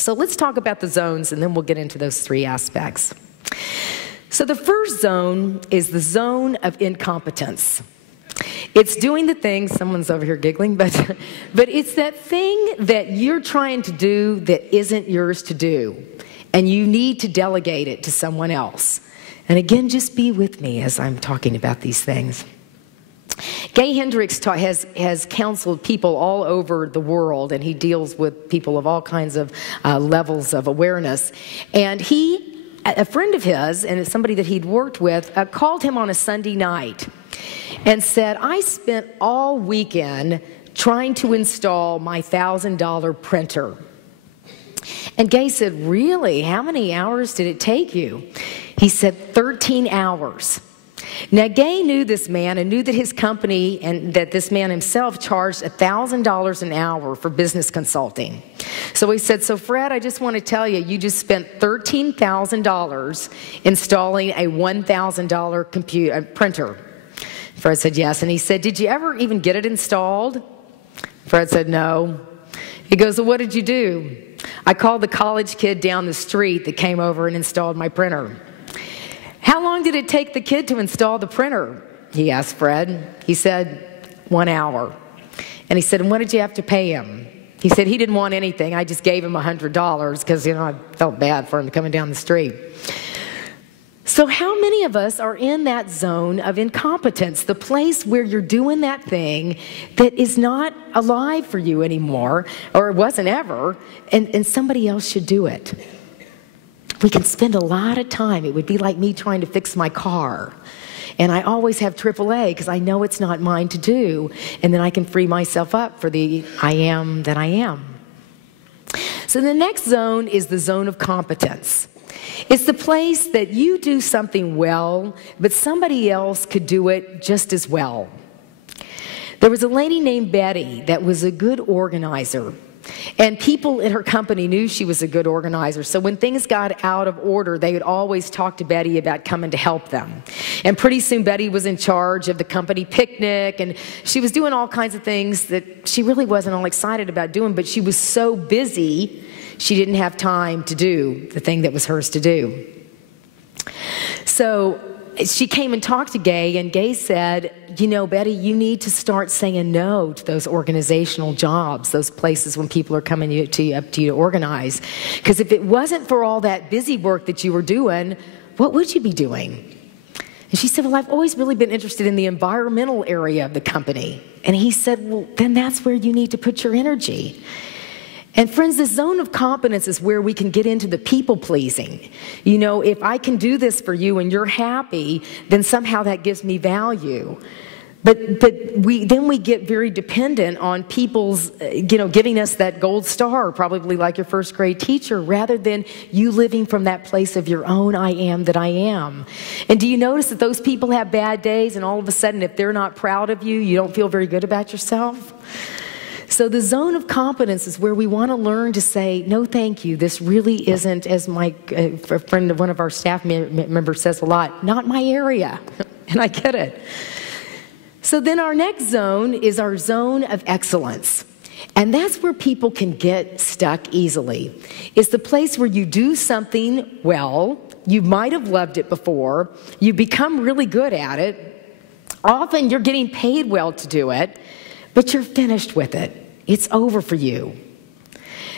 So let's talk about the zones, and then we'll get into those three aspects. So the first zone is the zone of incompetence. It's doing the thing, someone's over here giggling, but it's that thing that you're trying to do that isn't yours to do, and you need to delegate it to someone else. And again, just be with me as I'm talking about these things. Gay Hendricks has counseled people all over the world, and he deals with people of all kinds of levels of awareness. And a friend of his, and it's somebody that he'd worked with, called him on a Sunday night and said, I spent all weekend trying to install my $1,000 printer. And Gay said, really? How many hours did it take you? He said, 13 hours. Now, Gay knew this man and knew that his company and that this man himself charged $1,000 an hour for business consulting. So he said, so Fred, I just want to tell you, you just spent $13,000 installing a $1,000 printer. Fred said, yes. And he said, did you ever even get it installed? Fred said, no. He goes, well, what did you do? I called the college kid down the street that came over and installed my printer. How long did it take the kid to install the printer? He asked Fred. He said, 1 hour. And he said, and what did you have to pay him? He said, he didn't want anything. I just gave him $100 because, I felt bad for him coming down the street. So how many of us are in that zone of incompetence, the place where you're doing that thing that is not alive for you anymore, or it wasn't ever, and somebody else should do it? We can spend a lot of time. It would be like me trying to fix my car. And I always have AAA because I know it's not mine to do. And then I can free myself up for the I am that I am. So the next zone is the zone of competence. It's the place that you do something well, but somebody else could do it just as well. There was a lady named Betty that was a good organizer. And people in her company knew she was a good organizer. So when things got out of order, they would always talk to Betty about coming to help them. And pretty soon Betty was in charge of the company picnic, and she was doing all kinds of things that she really wasn't all excited about doing, but she was so busy, she didn't have time to do the thing that was hers to do. So she came and talked to Gay, and Gay said, Betty, you need to start saying no to those organizational jobs, those places when people are coming up to you to organize. Because if it wasn't for all that busy work that you were doing, what would you be doing? And she said, well, I've always really been interested in the environmental area of the company. And he said, well, then that's where you need to put your energy. And friends, the zone of competence is where we can get into the people-pleasing. If I can do this for you and you're happy, then somehow that gives me value. But then we get very dependent on people's, giving us that gold star, probably like your first grade teacher, rather than you living from that place of your own I am that I am. And do you notice that those people have bad days, and all of a sudden, if they're not proud of you, you don't feel very good about yourself? So the zone of competence is where we want to learn to say, no, thank you. This really isn't, as my friend, one of our staff members says a lot, not my area. And I get it. So then our next zone is our zone of excellence. And that's where people can get stuck easily. It's the place where you do something well, you might have loved it before, you become really good at it. Often you're getting paid well to do it, but you're finished with it. It's over for you.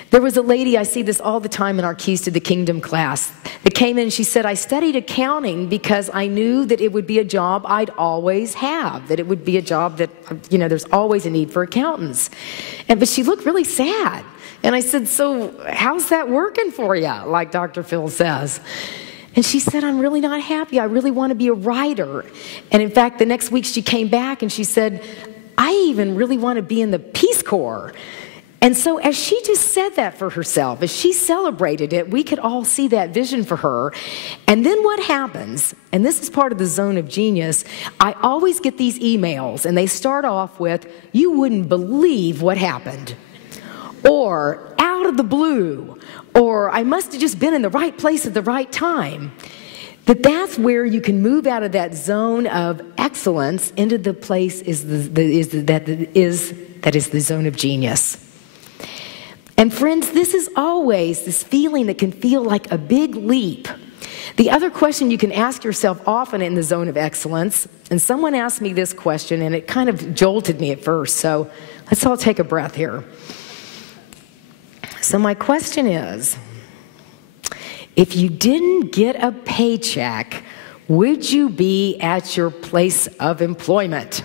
There was a lady, I see this all the time in our Keys to the Kingdom class, that came in and she said, I studied accounting because I knew that it would be a job I'd always have, that it would be a job that, there's always a need for accountants. But she looked really sad. And I said, so how's that working for you, like Dr. Phil says? And she said, I'm really not happy. I really want to be a writer. And in fact, the next week she came back and she said, I even really want to be in the Peace Corps. And so as she just said that for herself, as she celebrated it, we could all see that vision for her. And then what happens, and this is part of the zone of genius, I always get these emails, and they start off with, you wouldn't believe what happened. Or, out of the blue. Or, I must have just been in the right place at the right time. That's where you can move out of that zone of excellence into the place that is the zone of genius. And friends, this is always this feeling that can feel like a big leap. The other question you can ask yourself often in the zone of excellence, and someone asked me this question and it kind of jolted me at first, so let's all take a breath here. So my question is, if you didn't get a paycheck, would you be at your place of employment?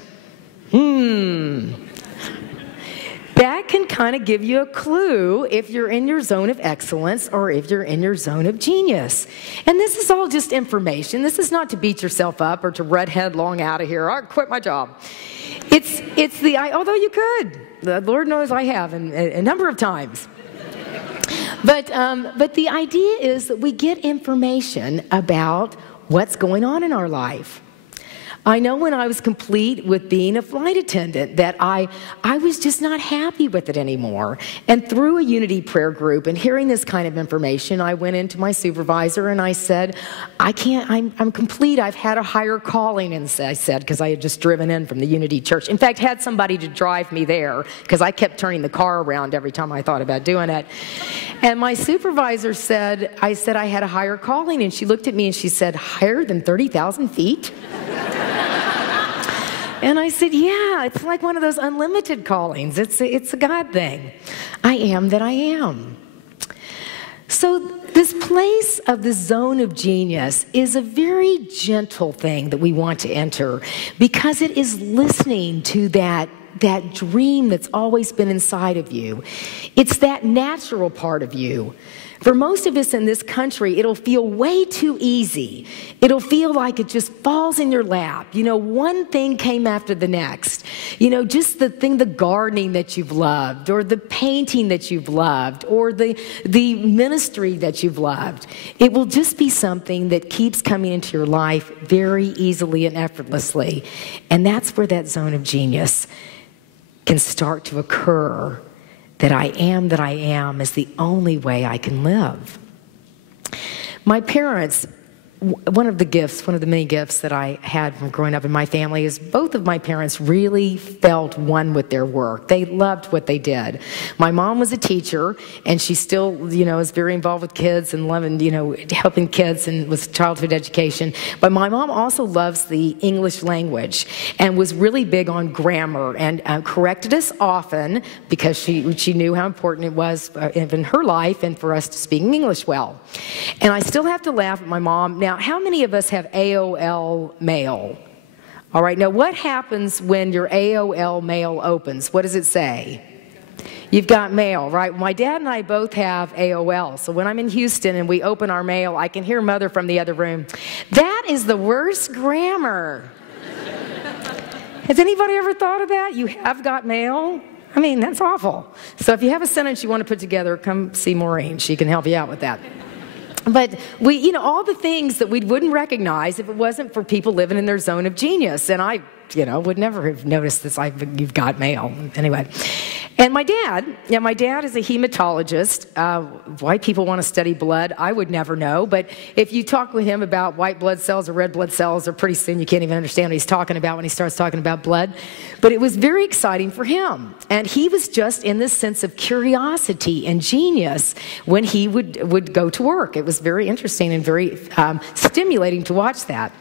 That can kind of give you a clue if you're in your zone of excellence or if you're in your zone of genius. And this is all just information. This is not to beat yourself up or to run headlong out of here. I quit my job. Although you could. The Lord knows I have a number of times. But the idea is that we get information about what's going on in our life. I know when I was complete with being a flight attendant that I was just not happy with it anymore. And through a Unity prayer group and hearing this kind of information, I went into my supervisor and I said, I'm complete. I've had a higher calling, and I said, because I had just driven in from the Unity Church. In fact, had somebody to drive me there because I kept turning the car around every time I thought about doing it. And my supervisor said, I had a higher calling, and she looked at me and she said, higher than 30,000 feet? And I said, yeah, it's like one of those unlimited callings. It's a God thing. I am that I am. So this place of the zone of genius is a very gentle thing that we want to enter because it is listening to that dream that's always been inside of you. It's that natural part of you. For most of us in this country, it'll feel way too easy. It'll feel like it just falls in your lap. You know, one thing came after the next. You know, just the gardening that you've loved, or the painting that you've loved, or the ministry that you've loved. It will just be something that keeps coming into your life very easily and effortlessly. And that's where that zone of genius can start to occur. That I am is the only way I can live. My parents, one of the many gifts that I had from growing up in my family is both of my parents really felt one with their work. They loved what they did. My mom was a teacher, and she still, is very involved with kids and loving, helping kids and with childhood education. But my mom also loves the English language and was really big on grammar and corrected us often because she knew how important it was in her life and for us to speak English well. And I still have to laugh at my mom. Now, how many of us have AOL Mail? All right, now what happens when your AOL Mail opens? What does it say? You've got mail, right? My dad and I both have AOL, so when I'm in Houston and we open our mail, I can hear Mother from the other room. That is the worst grammar. Has anybody ever thought of that? You have got mail? I mean, that's awful. So if you have a sentence you want to put together, come see Maureen. She can help you out with that. But all the things that we wouldn't recognize if it wasn't for people living in their zone of genius. And I, would never have noticed this. You've got mail. Anyway. And my dad is a hematologist. Why people want to study blood, I would never know. But if you talk with him about white blood cells or red blood cells, or pretty soon you can't even understand what he's talking about when he starts talking about blood. But it was very exciting for him. And he was just in this sense of curiosity and genius when he would go to work. It was very interesting and very stimulating to watch that.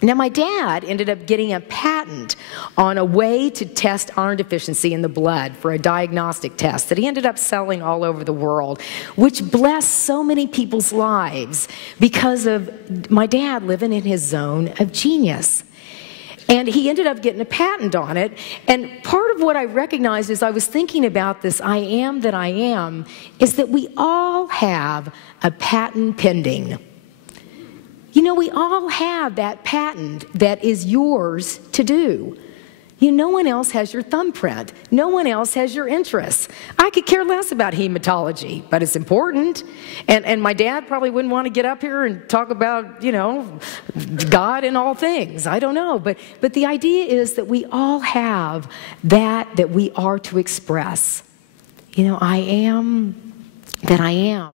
Now, my dad ended up getting a patent on a way to test iron deficiency in the blood for a diagnostic test that he ended up selling all over the world, which blessed so many people's lives because of my dad living in his zone of genius. And he ended up getting a patent on it. And part of what I recognized as I was thinking about this I am that I am is that we all have a patent pending. We all have that patent that is yours to do. No one else has your thumbprint. No one else has your interests. I could care less about hematology, but it's important. And my dad probably wouldn't want to get up here and talk about, God and all things. I don't know. But the idea is that we all have that we are to express. I am that I am.